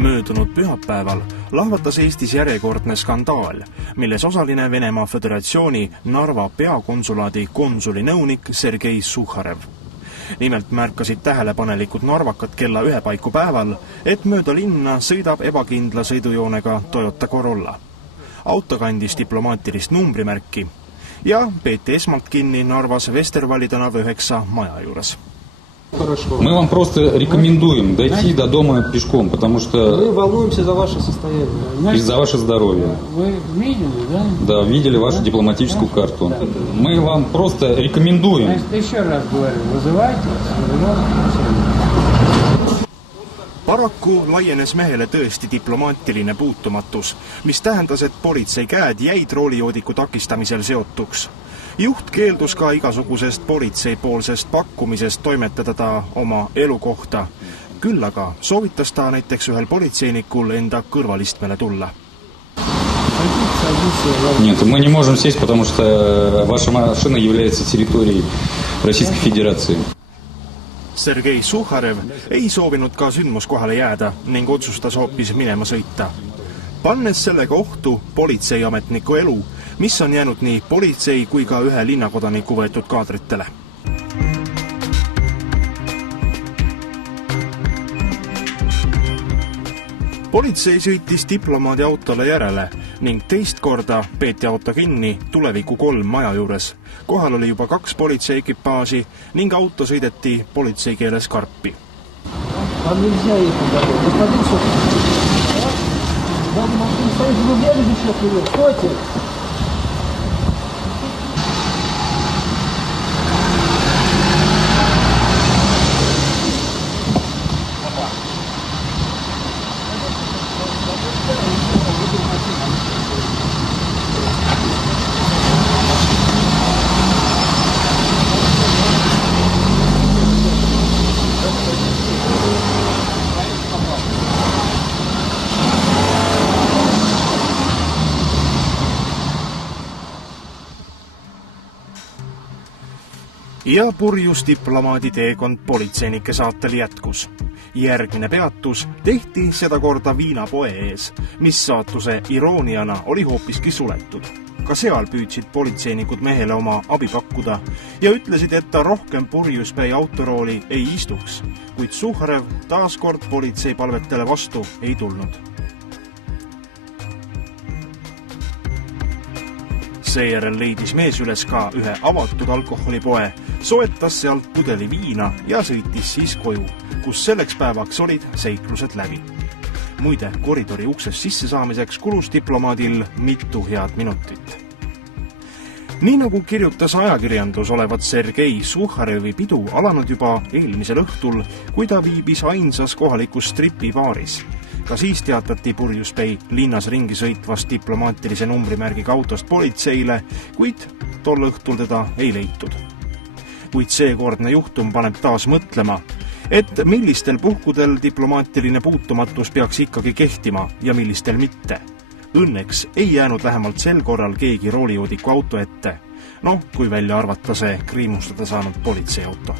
Möödunud pühapäeval lahvatas Eestis järjekordne skandaal, milles osaline Venemaa Föderatsiooni Narva peakonsulaadi konsuli nõunik Sergei Suharev. Nimelt märkasid tähelepanelikud narvakad kella 1 paiku päeval, et mööda linna sõidab ebakindla sõidujoonega Toyota Corolla. Auto kandis diplomaatilist numbrimärki ja peeti esmalt kinni Narvas Vestervalli tänav 9 maja juures. Мы вам просто рекомендуем дойти до дома пешком, потому что... Мы волнуемся за ваше состояние. И за ваше здоровье. Вы видели, да? Да, видели вашу дипломатическую карту. Мы вам просто рекомендуем. Значит, еще раз говорю, вызывайте. Paraku laienes mehele tõesti diplomaatiline puutumatus, mis tähendas, et politsei käed jäid roolijoodiku takistamisel seotuks. Juht keeldus ka igasugusest politseipoolsest pakkumisest toimetada ta oma elukohta. Küll aga soovitas ta näiteks ühel politseinikul enda kõrvalistmele tulla. Нет, мы не можем сесть, потому что ваша машина является территорией Российской Федерации. Sergei Suharev ei soovinud ka sündmuskohale jääda ning otsustas hoopis minema sõita, pannes sellega ohtu politseiametniku elu, mis on jäänud nii politsei kui ka ühe linnakodaniku võetud kaadritele. Politsei sõitis diplomaadi autole järele ning teist korda peeti auto kinni Tuleviku 3 maja juures. Kohal oli juba 2 politseikipaaži ning auto sõideti politseikeeles karpi. Ja purjus diplomaadi teekond politseinike saatel jätkus. Järgmine peatus tehti seda korda viinapoe ees, mis saatuse irooniana oli hoopiski suletud. Ka seal püüdsid politseinikud mehele oma abi pakkuda ja ütlesid, et ta rohkem purjuspäi autorooli ei istuks, kuid Suharev taaskord politseipalvetele vastu ei tulnud. Seejärel leidis mees üles ka ühe avatud alkoholipoe, soetas sealt pudeli viina ja sõitis siis koju, kus selleks päevaks olid seiklused läbi. Muide, koridori uksest sisse saamiseks kulus diplomaadil mitu head minutit. Nii nagu kirjutas ajakirjandus, olevat Sergei Suharevi pidu alanud juba eelmisel õhtul, kui ta viibis ainsas kohalikus stripibaaris. Ka siis teatati purjuspäi linnas ringi sõitvast diplomaatilise numbrimärgiga autost politseile, kuid tol õhtul teda ei leitud. Kuid seekordne juhtum paneb taas mõtlema, et millistel puhkudel diplomaatiline puutumatus peaks ikkagi kehtima ja millistel mitte. Õnneks ei jäänud vähemalt sel korral keegi roolijoodiku auto ette, kui välja arvata see kriimustada saanud politseiauto.